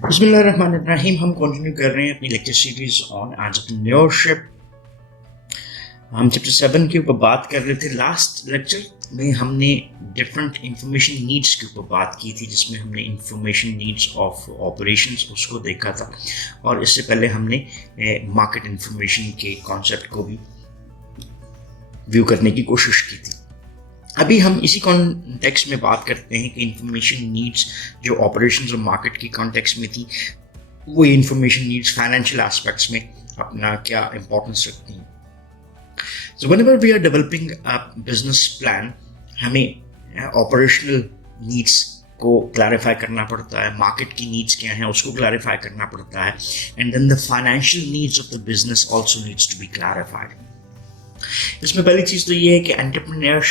बिस्मिल्लाहिर्रहमानिर्रहीम। हम कंटिन्यू कर रहे हैं अपनी लेक्चर सीरीज ऑन एंटरप्रेन्योरशिप। हम चैप्टर 7 के ऊपर बात कर रहे थे। लास्ट लेक्चर में हमने डिफरेंट इंफॉर्मेशन नीड्स के ऊपर बात की थी, जिसमें हमने इंफॉर्मेशन नीड्स ऑफ ऑपरेशंस उसको देखा था, और इससे पहले हमने मार्केट इंफॉर्मेशन के कॉन्सेप्ट को भी व्यू करने की कोशिश की थी। अभी हम इसी कॉन्टेक्स्ट में बात करते हैं कि इंफॉर्मेशन नीड्स जो ऑपरेशंस और मार्केट की कॉन्टेक्स्ट में थी, वो इंफॉर्मेशन नीड्स फाइनेंशियल एस्पेक्ट्स में अपना क्या इंपॉर्टेंस रखती हैं। So whenever we are developing a business plan, हमें ऑपरेशनल नीड्स को क्लैरिफाई करना पड़ता है, मार्केट की नीड्स क्या हैं उसको क्लैरिफाई करना पड़ता है, and then the financial needs of the business also needs to be clarified. इसमें पहली चीज तो ये है कि entrepreneur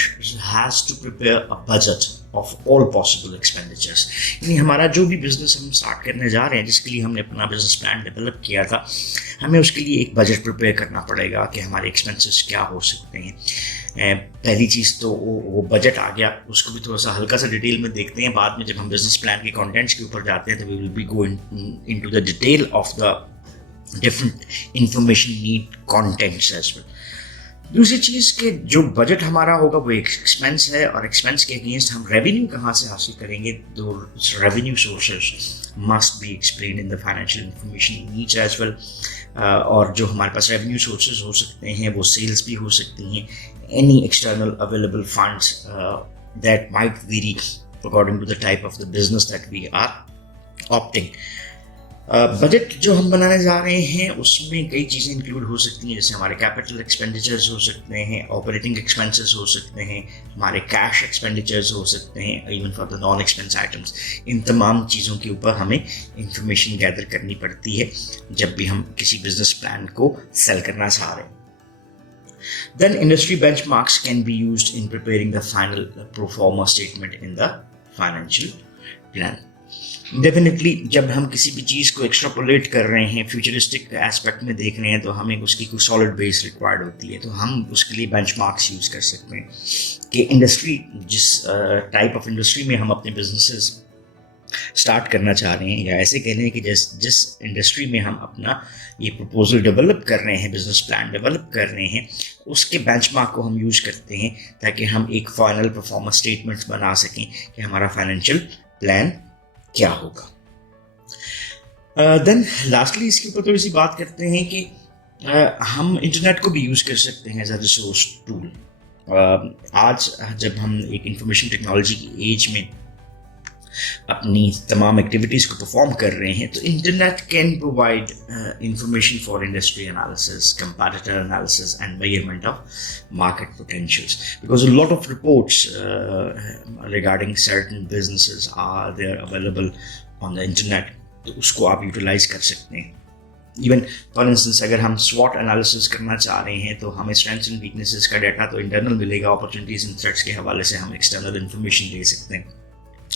has to prepare a budget of all possible expenditures. यानी हमारा जो भी बिजनेस हम स्टार्ट करने जा रहे हैं, जिसके लिए हमने अपना बिजनेस प्लान डेवलप किया था, हमें उसके लिए एक बजट प्रिपेयर करना पड़ेगा कि हमारे एक्सपेंसेस क्या हो सकते हैं। पहली चीज़ तो वो बजट आ गया, उसको भी थोड़ा सा हल्का सा डिटेल में देखते हैं। बाद में जब हम बिजनेस प्लान के कंटेंट्स के ऊपर जाते हैं तो we will be go into the detail of the different information need contents as well. दूसरी चीज़ कि जो बजट हमारा होगा वो एक एक्सपेंस है, और एक्सपेंस के अगेंस्ट हम रेवेन्यू कहाँ से हासिल करेंगे। दो revenue sources must be explain in the financial information needs as well. और जो हमारे पास रेवेन्यू सोर्सेज हो सकते हैं वो सेल्स भी हो सकती हैं, any external available funds that might vary according to the type of the business that we are opting. Budget जो हम बनाने जा रहे हैं उसमें कई चीज़ें इंक्लूड हो सकती हैं, जैसे हमारे कैपिटल एक्सपेंडिचर्स हो सकते हैं, ऑपरेटिंग एक्सपेंसेस हो सकते हैं, हमारे कैश एक्सपेंडिचर्स हो सकते हैं, even for the non expense items. इन तमाम चीज़ों के ऊपर हमें इंफॉर्मेशन गैदर करनी पड़ती है जब भी हम किसी बिजनेस प्लान को सेल करना चाह रहे हैं। Then industry benchmarks can be used in preparing the final pro forma statement in the financial plan. Definitely जब हम किसी भी चीज़ को एक्सट्रापोलेट कर रहे हैं, फ्यूचरिस्टिक एस्पेक्ट में देख रहे हैं, तो हमें उसकी कोई सॉलिड बेस रिक्वायर्ड होती है, तो हम उसके लिए बेंचमार्क्स यूज़ कर सकते हैं कि इंडस्ट्री जिस टाइप ऑफ इंडस्ट्री में हम अपने बिजनेसेस स्टार्ट करना चाह रहे हैं, या ऐसे कह लें कि जिस इंडस्ट्री में हम अपना ये प्रपोजल डेवलप कर रहे हैं, बिजनेस प्लान डेवलप कर रहे हैं, उसके बेंचमार्क को हम यूज़ करते हैं ताकि हम एक फाइनल परफॉर्मेंस स्टेटमेंट्स बना सकें कि हमारा फाइनेंशियल प्लान क्या होगा। देन लास्टली इसके ऊपर थोड़ी सी बात करते हैं कि हम इंटरनेट को भी यूज़ कर सकते हैं एज अ रिसोर्स टूल। आज जब हम एक इंफॉर्मेशन टेक्नोलॉजी की एज में अपनी तमाम एक्टिविटीज़ को परफॉर्म कर रहे हैं, तो internet can provide information for industry analysis, competitor analysis and measurement of market potentials, because a lot of reports regarding certain businesses are there available on the internet, तो उसको आप यूटिलाइज कर सकते हैं। इवन फॉर इंस्टेंस अगर हम स्वॉट analysis करना चाह रहे हैं तो हमें स्ट्रेंथ्स एंड वीकनेसेस का डाटा तो इंटरनल मिलेगा, अपॉर्चुनिटीज एंड थ्रेट्स के हवाले से हम एक्सटर्नल इन्फॉर्मेशन ले सकते हैं।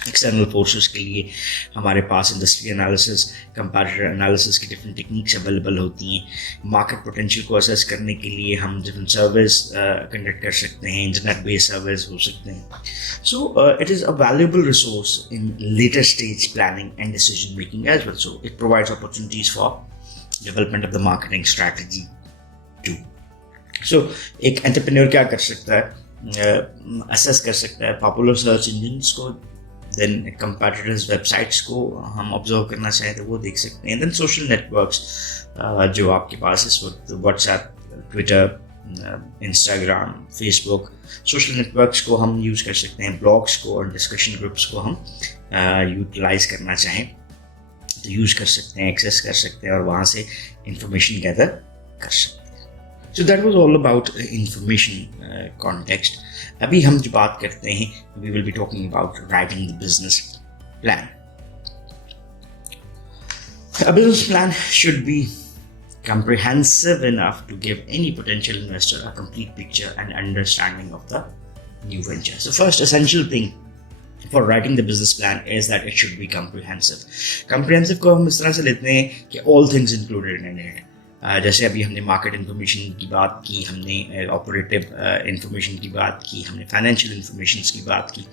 एक्सटर्नल फोर्सेस के लिए हमारे पास इंडस्ट्री एनालिसिस, कंपैरेटर एनालिसिस की डिफरेंट टेक्निक्स अवेलेबल होती हैं। मार्केट पोटेंशियल को असेस करने के लिए हम डिफरेंट सर्वेस कंडक्ट कर सकते हैं, इंटरनेट बेस्ड सर्वेस हो सकते हैं। So it is a valuable resource in later stage planning and decision making as well. So it provides opportunities for development of the marketing strategy too. So एक entrepreneur क्या कर सकता है, असेस कर सकता है पॉपुलर सर्च इंजिन्स को, then competitors websites को हम ऑब्जर्व करना चाहें तो वो देख सकते हैं। देन सोशल नेटवर्क्स जो आपके पास इस वक्त WhatsApp, Twitter, Instagram, Facebook, social networks को हम यूज़ कर सकते हैं। ब्लॉग्स को और डिस्कशन ग्रुप्स को हम यूटिलाइज करना चाहें तो यूज़ कर सकते हैं, एक्सेस कर सकते हैं और वहाँ से इंफॉर्मेशन गैदर कर सकते हैं। So that was all about information context. अभी हम जो बात करते हैं, we will be talking about writing the business plan. A business plan should be comprehensive enough to give any potential investor a complete picture and understanding of the new venture. So first essential thing for writing the business plan is that it should be comprehensive. Comprehensive को हम इस तरह से लेते हैं कि all things included in it. जैसे अभी हमने मार्केट इन्फॉर्मेशन की बात की, हमने ऑपरेटिव इन्फॉर्मेशन की बात की, हमने फाइनेंशियल इन्फॉर्मेशन की बात की,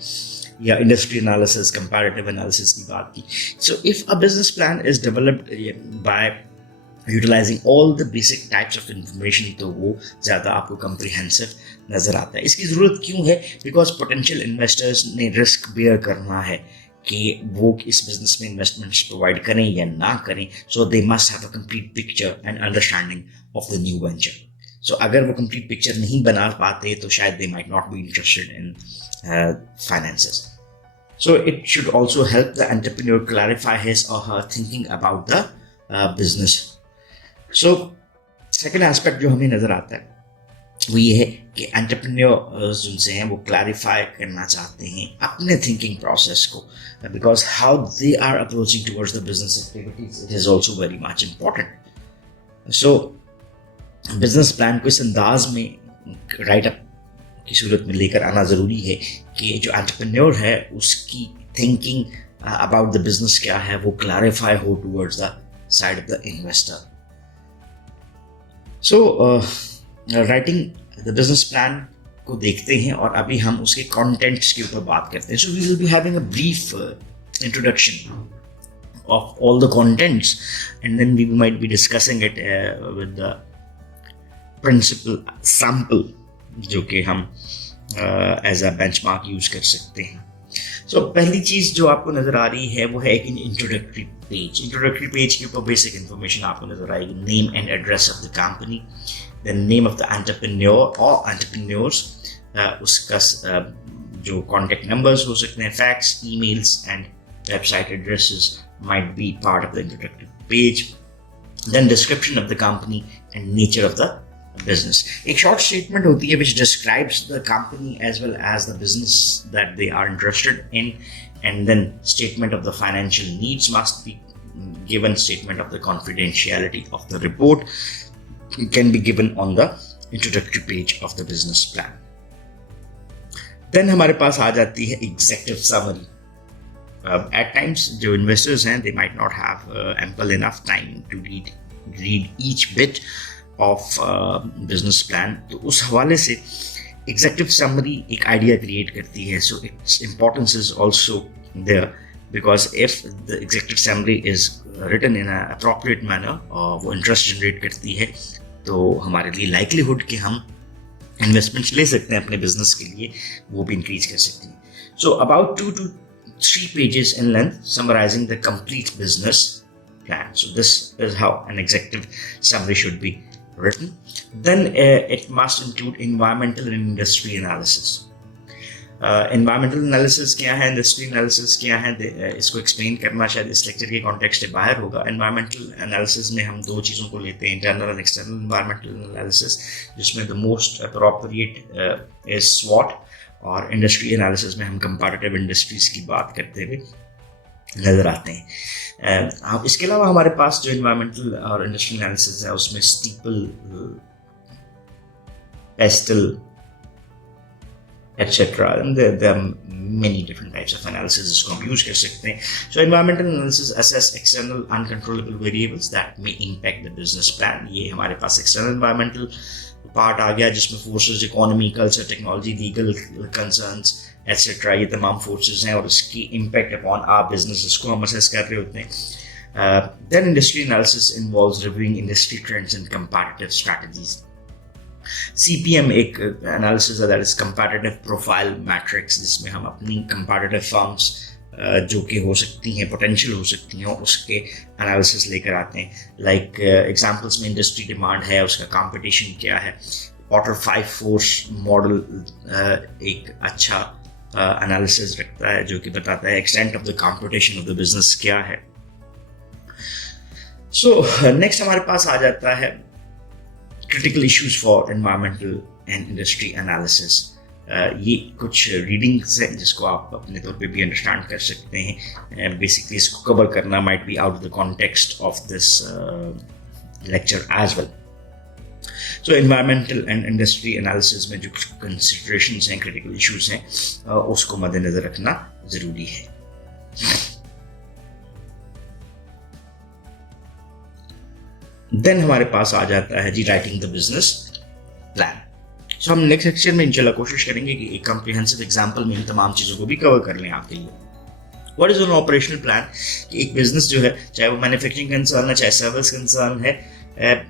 या इंडस्ट्री एनालिसिस, कंपैरेटिव एनालिसिस की बात की. So if a business plan is developed by utilising all the basic types of information, तो वो ज़्यादा आपको कम्प्रिहेंसिव नज़र आता है. इसकी ज़रूरत क्यों है? बिकॉज पोटेंशियल इन्वेस्टर्स ने रिस्क बेयर करना है कि वो इस बिजनेस में इन्वेस्टमेंट्स प्रोवाइड करें या ना करें. So they must have a complete picture and understanding of the new venture. So अगर वो कंप्लीट पिक्चर नहीं बना पाते तो शायद they might not be interested in finances. So it should also help the entrepreneur clarify his or her thinking about the business. So second aspect जो हमें नज़र आता है वो ये है कि एंटरप्रेन्योर्स जिनसे हैं वो क्लैरिफाई करना चाहते हैं अपने थिंकिंग प्रोसेस को, because how they are approaching towards the business activities it is also very much important. So business plan को इस अंदाज में राइट अप की सूरत में लेकर आना ज़रूरी है कि जो एंटरप्रेन्योर है उसकी थिंकिंग अबाउट द बिजनेस क्या है वो क्लैरिफाई हो towards the side of the investor. So writing the business plan को देखते हैं और अभी हम उसके कंटेंट्स के ऊपर बात करते हैं. So we will be having a brief introduction of all the contents, and then we might be discussing it with the principal sample जो कि हम एज अ बेंचमार्क यूज कर सकते हैं. सो पहली चीज़ जो आपको नज़र आ रही है वो है एक इंट्रोडक्टरी पेज. इंट्रोडक्टरी पेज के ऊपर बेसिक इन्फॉर्मेशन आपको नज़र आएगी. Name and address of the company, the name of the entrepreneur और एंटरप्रेन्योर्स, उसका जो कॉन्टैक्ट नंबर्स हो सकते हैं, fax, emails and website addresses might be part of the introductory page. Then description of the company and nature of the business. एक short statement होती है which describes the company as well as the business that they are interested in, and then statement of the financial needs must be given. Statement of the confidentiality of the report can be given on the introductory page of the business plan. Then हमारे पास आ जाती है executive summary. At times जो investors हैं they might not have ample enough time to read each bit of business plan. तो उस हवाले से executive summary एक idea create करती है. So its importance is also there because if the executive summary is written in an appropriate manner और वो interest generate करती है तो हमारे लिए likelihood कि हम investments ले सकते हैं अपने business के लिए वो भी increase कर सकती है. So about 2 to 3 pages in length summarizing the complete business plan. So this is how an executive summary should be written. Then it must include environmental and industry analysis. Environmental analysis क्या है, industry analysis क्या है, इसको explain करना शायद इस lecture के context से बाहर होगा. Environmental analysis में हम 2 चीज़ों को लेते हैं, internal and external environmental analysis, जिसमें the most appropriate is SWOT, और इंडस्ट्री एनालिसिस में हम कंपैरेटिव इंडस्ट्रीज की बात करते हुए नज़र आते हैं. इसके अलावा हमारे पास जो एनवायरमेंटल और इंडस्ट्री एनालिसिस है उसमें STEEPLE, PESTEL etcetera, there are many different types of analysis जिसको हम यूज कर सकते हैं. So environmental analysis assess external uncontrollable variables that may impact the business plan. ये हमारे पास एक्सटर्नल एनवायरमेंटल पार्ट आ गया जिसमें forces, economy, culture, technology, legal concerns etcetera, ये तमाम फोर्सेस हैं और इसकी इम्पैक्ट अपॉन आवर बिजनेस इसको हम असेस कर रहे होते हैं. Then industry analysis involves reviewing industry trends and comparative strategies. CPM एक एनालिसिस है that is comparative profile matrix, जिसमें हम अपनी कंपैरेटिव फर्म्स जो कि हो सकती हैं, पोटेंशियल हो सकती हैं, उसके एनालिसिस लेकर आते हैं. लाइक एग्जांपल्स में इंडस्ट्री डिमांड है, उसका कंपटीशन क्या है. पॉटर 5 फोर्स मॉडल एक अच्छा एनालिसिस रखता है जो कि बताता है extent of the competition of the business क्या है. सो नेक्स्ट हमारे पास आ जाता है critical issues for environmental and industry analysis. ये कुछ रीडिंग्स हैं जिसको आप अपने तौर पे भी अंडरस्टैंड कर सकते हैं. बेसिकली इसको कवर करना might be out of the context of this lecture as well. So environmental and industry analysis में जो कंसिडरेशंस हैं, क्रिटिकल इश्यूज हैं, उसको मद्देनजर रखना ज़रूरी है. देन हमारे पास आ जाता है जी राइटिंग द बिजनेस प्लान। सो हम नेक्स्ट सेक्शन में इंशाल्लाह कोशिश करेंगे कि एक कॉम्प्रिहेंसिव एग्जांपल में इन तमाम चीज़ों को भी कवर कर लें आपके लिए। What is an operational plan? कि एक बिजनेस जो है, चाहे वो मैन्युफैक्चरिंग कंसर्न है, चाहे सर्विस कंसर्न है,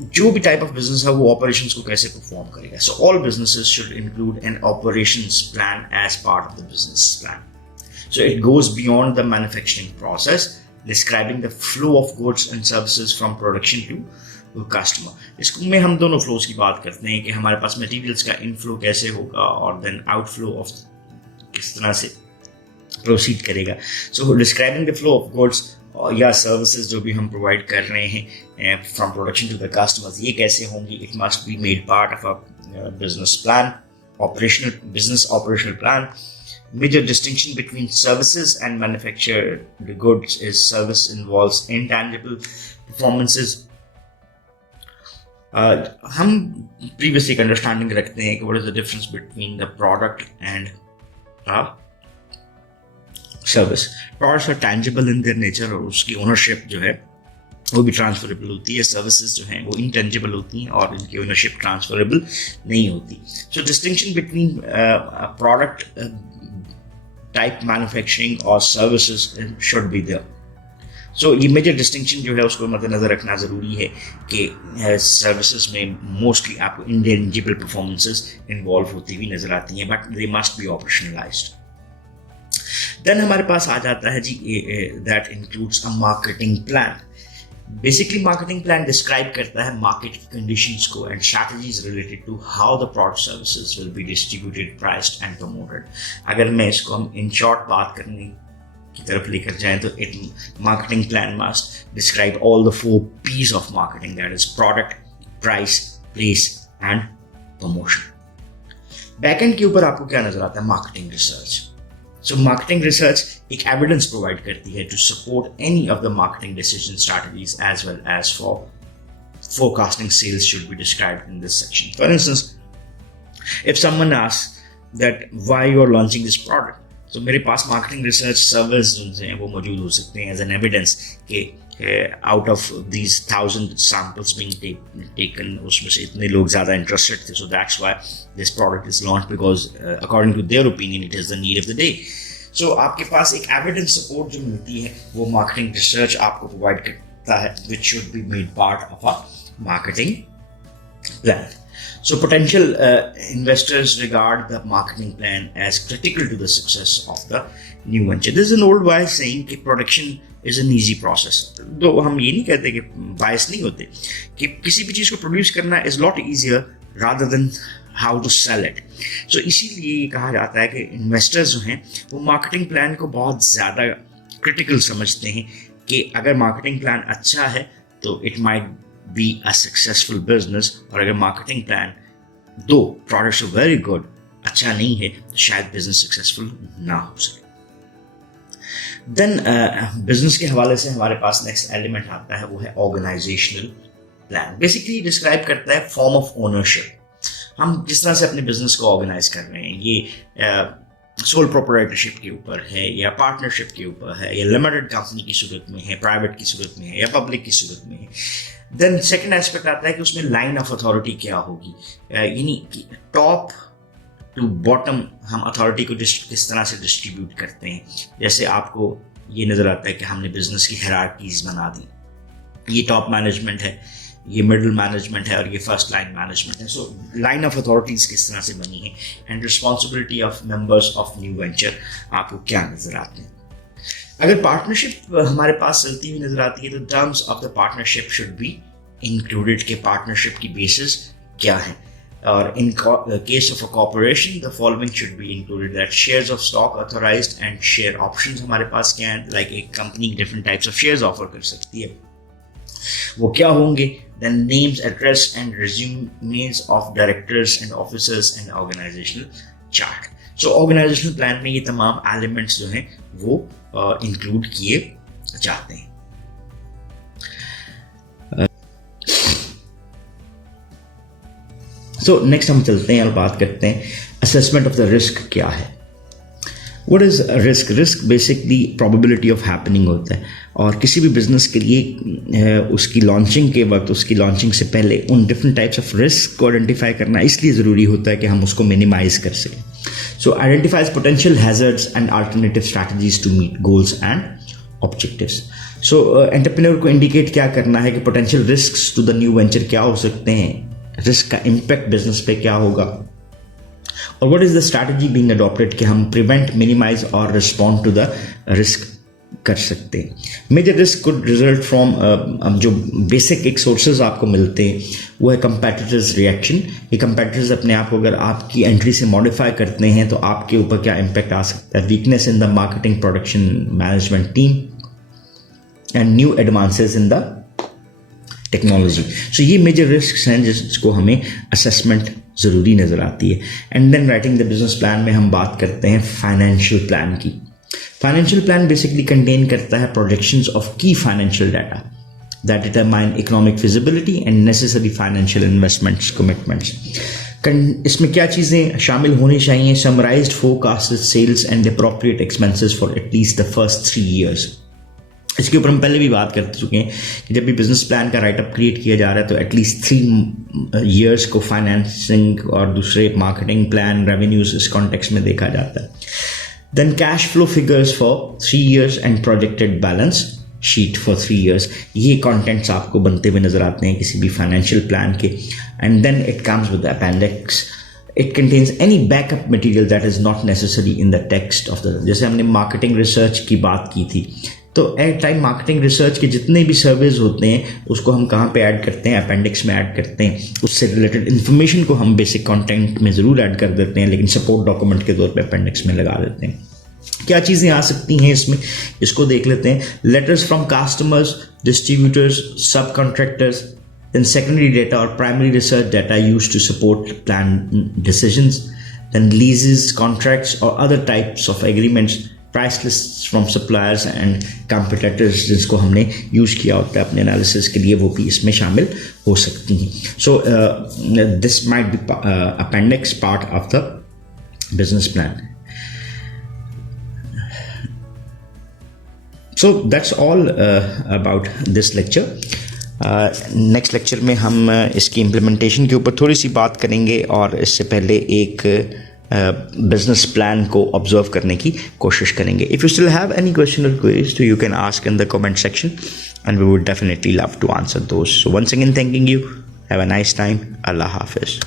जो भी टाइप ऑफ बिजनेस है, वो ऑपरेशंस को कैसे परफॉर्म करेगा। So all businesses should include an operations plan as part of the business plan. So it goes beyond the manufacturing process, describing the flow of goods and services from production to customer. इसमें हम दोनों flows की बात करते हैं कि हमारे पास materials का इनफ्लो कैसे होगा और देन आउटफ्लो ऑफ किस तरह से प्रोसीड करेगा। So describing the flow of goods या सर्विसेज जो भी हम प्रोवाइड कर रहे हैं from production to the customers, ये कैसे होंगी। It must be made part of a business plan, business operational plan. Major distinction between services and manufactured goods is service involves intangible performances. हम previously एक understanding रखते हैं कि what is the difference between the product and service. Products are tangible in their nature और उसकी ownership जो है वो भी ट्रांसफरेबल होती है। सर्विसेज जो हैं वो इंटेंजिबल होती हैं और इनकी ओनरशिप ट्रांसफरेबल नहीं होती। So distinction between product type manufacturing और services should be there. So ये मेजर डिस्टिंक्शन जो है उसको मद्देनजर रखना ज़रूरी है कि सर्विसेज में मोस्टली आपको इंटेंजिबल परफॉर्मेंसेस इन्वॉल्व होती हुई नजर आती हैं, but they must be operationalised. Then हमारे पास आ जाता है G that includes a marketing plan. Basically marketing plan describe करता है मार्केट कंडीशंस को and strategies related to how the product services will be distributed, priced and promoted. अगर मैं इसको हम इन शॉर्ट बात करने की तरफ लेकर जाएं तो it marketing plan must describe all the 4 P's of marketing, that is product, price, place and promotion. Backend के ऊपर आपको क्या नजर आता है? Marketing research. So marketing research एक evidence provide करती है to support any of the marketing decision strategies as well as for forecasting sales should be described in this section. For instance, if someone asks that why you are launching this product, so मेरे पास marketing research servers जो हैं वो मौजूद हो सकते हैं as an evidence कि out of these 1000 samples being taken उसमें से इतने लोग ज़्यादा interested थे, so that's why this product is launched because according to their opinion it is the need of the day. So आपके पास एक evidence support जो मिलती है वो marketing research आपको provide करता है, which should be made part of a marketing plan. So potential investors regard the marketing plan as critical to the success of the new venture. This is an old wise saying कि production is an easy process. तो हम ये नहीं कहते कि bias नहीं होते कि किसी भी चीज़ को produce करना is lot easier rather than how to sell it. So इसीलिए ये कहा जाता है कि investors जो हैं वो marketing plan को बहुत ज़्यादा critical समझते हैं कि अगर marketing plan अच्छा है तो it might be a successful business, और अगर marketing plan दो products are very good अच्छा नहीं है तो शायद business successful ना हो सके। देन बिजनेस के हवाले से हमारे पास नेक्स्ट एलिमेंट आता है वो है ऑर्गेनाइजेशनल प्लान। बेसिकली डिस्क्राइब करता है फॉर्म ऑफ ओनरशिप। हम जिस तरह से अपने बिजनेस को ऑर्गेनाइज कर रहे हैं, ये सोल प्रोप्राइटरशिप के ऊपर है या पार्टनरशिप के ऊपर है या लिमिटेड कंपनी की सूरत में है, प्राइवेट की सूरत में है या पब्लिक की सूरत में है। देन सेकेंड एस्पेक्ट आता है कि उसमें लाइन ऑफ अथॉरिटी क्या होगी, यानी कि टॉप टू बॉटम हम अथॉरिटी को किस तरह से डिस्ट्रीब्यूट करते हैं। जैसे आपको ये नज़र आता है कि हमने बिजनेस की हायरार्कीज बना दी, ये टॉप मैनेजमेंट है, ये मिडिल मैनेजमेंट है और ये फर्स्ट लाइन मैनेजमेंट है। सो लाइन ऑफ अथॉरिटीज़ किस तरह से बनी है and responsibility of members of new venture आपको क्या नज़र आते हैं। अगर पार्टनरशिप हमारे पास चलती हुई नज़र आती है तो terms of the partnership should be included के पार्टनरशिप की बेसिस क्या है। Or in case of a corporation, the following should be included: that shares of stock authorized and share options हमारे पास क्या हैं, like एक company different types of shares offer कर सकती है, वो क्या होंगे। Then names, address and resumes of directors and officers and organizational chart. So organizational plan में ये तमाम elements जो हैं वो include किए जाते हैं। सो नेक्स्ट हम चलते हैं और बात करते हैं असेसमेंट ऑफ द रिस्क क्या है। What is risk? Risk basically probability of happening होता है, और किसी भी बिजनेस के लिए उसकी लॉन्चिंग के वक्त, उसकी लॉन्चिंग से पहले उन डिफरेंट टाइप्स ऑफ रिस्क को आइडेंटिफाई करना इसलिए ज़रूरी होता है कि हम उसको मिनिमाइज कर सकें. So identifies potential hazards and alternative strategies to meet goals and objectives. So entrepreneur को इंडिकेट क्या करना है कि potential risk to the new venture क्या हो सकते हैं, रिस्क का इम्पैक्ट बिजनेस पे क्या होगा, और what is the strategy being adopted कि हम प्रिवेंट, मिनिमाइज और रिस्पॉन्ड टू द रिस्क कर सकते हैं. Major risk could result from, जो बेसिक एक सोर्सेज आपको मिलते हैं वो है कंपेटिटर्स रिएक्शन. ये कंपेटिटर्स अपने आप को अगर आपकी एंट्री से मॉडिफाई करते हैं तो आपके ऊपर क्या इम्पैक्ट आ सकता है. Weakness in the marketing, production, management team and new advances in the technology. So ये मेजर रिस्क हैं जिसको हमें असेसमेंट ज़रूरी नज़र आती है. And then writing the business plan में हम बात करते हैं फाइनेंशियल प्लान की. फाइनेंशियल प्लान बेसिकली कंटेन करता है projections of key financial data that determine economic feasibility and necessary financial investments, commitments. इसमें क्या चीज़ें शामिल होनी चाहिए? Summarised forecasted sales and appropriate expenses for at least the first 3 years. इसके ऊपर हम पहले भी बात कर चुके हैं कि जब भी बिजनेस प्लान का राइटअप क्रिएट किया जा रहा है तो एटलीस्ट 3 years को फाइनेंसिंग और दूसरे मार्केटिंग प्लान, रेवेन्यूज इस कॉन्टेक्स्ट में देखा जाता है. Then cash flow figures for 3 years and projected balance sheet for 3 years. ये कॉन्टेंट्स आपको बनते हुए नजर आते हैं किसी भी फाइनेंशियल प्लान के. And then it comes with appendix. It contains any backup material that is not necessary in the text of the. जैसे हमने मार्केटिंग रिसर्च की बात की थी, तो एट टाइम मार्केटिंग रिसर्च के जितने भी सर्वेज होते हैं उसको हम कहाँ पे ऐड करते हैं? अपेंडिक्स में ऐड करते हैं. उससे रिलेटेड इन्फॉर्मेशन को हम बेसिक कंटेंट में ज़रूर ऐड कर देते हैं, लेकिन सपोर्ट डॉक्यूमेंट के तौर पे अपेंडिक्स में लगा देते हैं. क्या चीज़ें आ सकती हैं इसमें, इसको देख लेते हैं. लेटर्स फ्रॉम कस्टमर्स, डिस्ट्रीब्यूटर्स, सब contractors, then secondary data or primary research data used to support plan decisions, then leases, contracts or other types of agreements, price lists from suppliers and competitors जिसको हमने use किया होता है अपने analysis के लिए, वो भी इसमें शामिल हो सकती हैं. So this might be appendix part of the business plan. So that's all about this lecture. Next lecture में हम इसकी इम्प्लीमेंटेशन के ऊपर थोड़ी सी बात करेंगे, और इससे पहले एक बिजनेस प्लान को ऑब्जर्व करने की कोशिश करेंगे. If you still have any question और क्वेरीज तो you can ask in the comment section and we would definitely love to answer those. So once again thanking you. Have a nice time. अल्लाह हाफिज़.